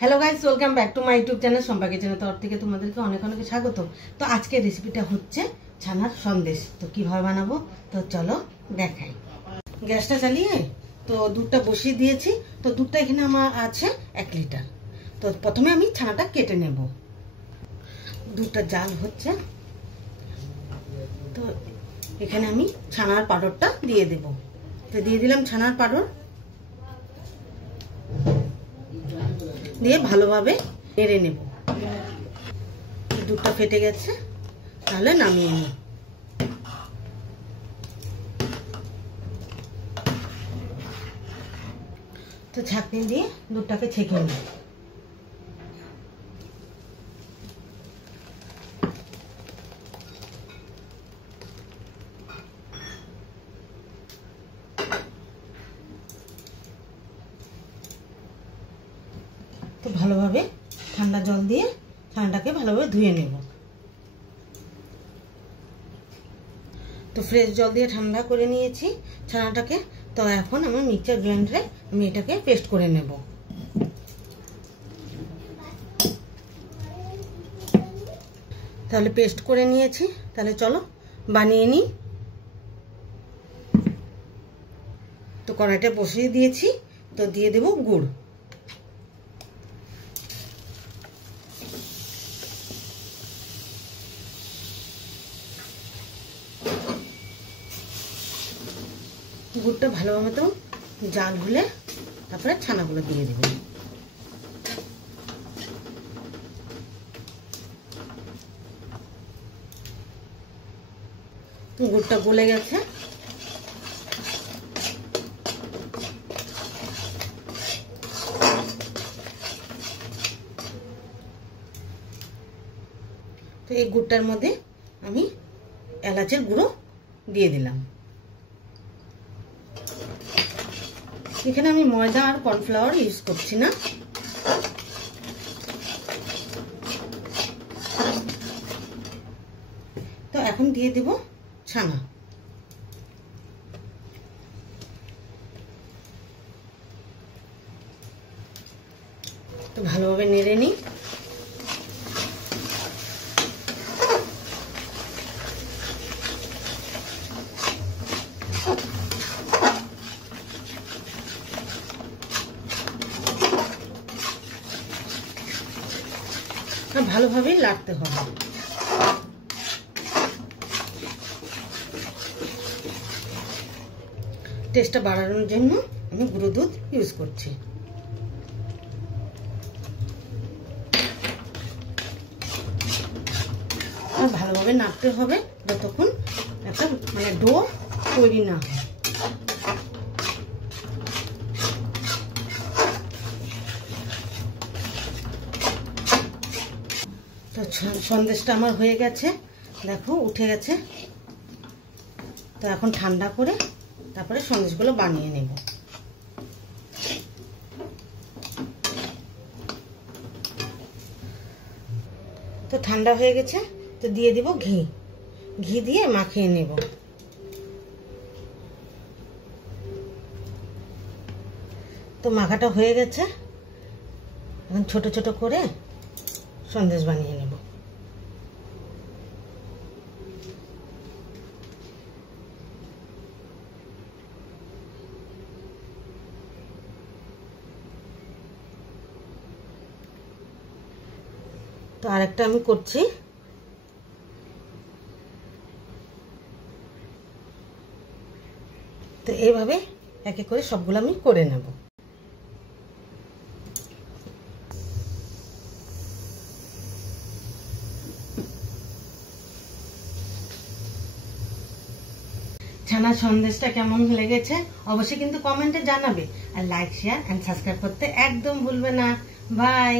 Hello guys, welcome back to my YouTube channel Sampa किचेনের তরফ থেকে তোমাদেরকে অনেক অনেক স্বাগত। তো আজকের রেসিপিটা হচ্ছে ছানার সন্দেশ। তো কিভাবে বানাবো তো চলো দেখাই। গ্যাসটা চালিয়ে তো দুধটা বসিয়ে দিয়েছি। তো দুধটা এখানে আমার আছে 1 লিটার। তো প্রথমে আমি ছানাটা কেটে নেব। দুধটা জাল হচ্ছে, তো এখানে আমি ছানার পাউডারটা দিয়ে দেব। তো দিয়ে দিলাম ছানার পাউডার, দিয়ে ভালোভাবে নেড়ে নেব। দুধটা ফেটে গেছে, তাহলে নামিয়ে নিই। তো ছাঁকনি দিয়ে দুধটাকে ছেঁকে নিই। তো ভালোভাবে ঠান্ডা জল দিয়ে ছানাটাকে ভালোভাবে ধুয়ে নেব। তো ফ্রেশ জল দিয়ে ঠান্ডা করে নিয়েছি ছানাটাকে। তো এখন আমি মিক্সচার গ্রাইন্ডারে আমি এটাকে পেস্ট করে নেব। তাহলে পেস্ট করে নিয়েছি, তাহলে চলো বানিয়ে নিই। তো কড়াইটা বসিয়ে দিয়েছি, তো দিয়ে দেব গুড়। গুড়টা ভালোভাবে তো জাল হলে তারপরে ছানাগুলো দিয়ে দেবেন। গুড়টা গলে গেছে। তো এই গুড়টার মধ্যে আমি এলাচের গুঁড়ো দিয়ে দিলাম। এখানে আমি ময়দা আর কর্নফ্লাওয়ার ইউজ করছি না। তো এখন দিয়ে দেব ছানা। তো ভালোভাবে নেড়ে নিই। ভালোভাবে নাড়তে হবে। টেস্টটা বাড়ানোর জন্য আমি গুঁড়ো দুধ ইউজ করছি। আর ভালোভাবে নাড়তে হবে যতক্ষণ একটা ডো তৈরি না হয়। তো সন্দেশটা আমার হয়ে গেছে, দেখো উঠে গেছে। তো এখন ঠান্ডা করে তারপরে সন্দেশগুলো বানিয়ে নেব। তো ঠান্ডা হয়ে গেছে, তো দিয়ে দিব ঘি। ঘি দিয়ে মাখিয়ে নেব। তো মাখাটা হয়ে গেছে, এখন ছোট ছোট করে সন্দেশ বানিয়ে নেব। তো আরেকটা আমি করছি। তো এইভাবে এক এক করে সবগুলো আমি করে নেব। ছানার সন্দেশটা কেমন লেগেছে অবশ্যই কিন্তু কমেন্টে জানাবে। আর লাইক, শেয়ার এন্ড সাবস্ক্রাইব করতে একদম ভুলবে না। বাই।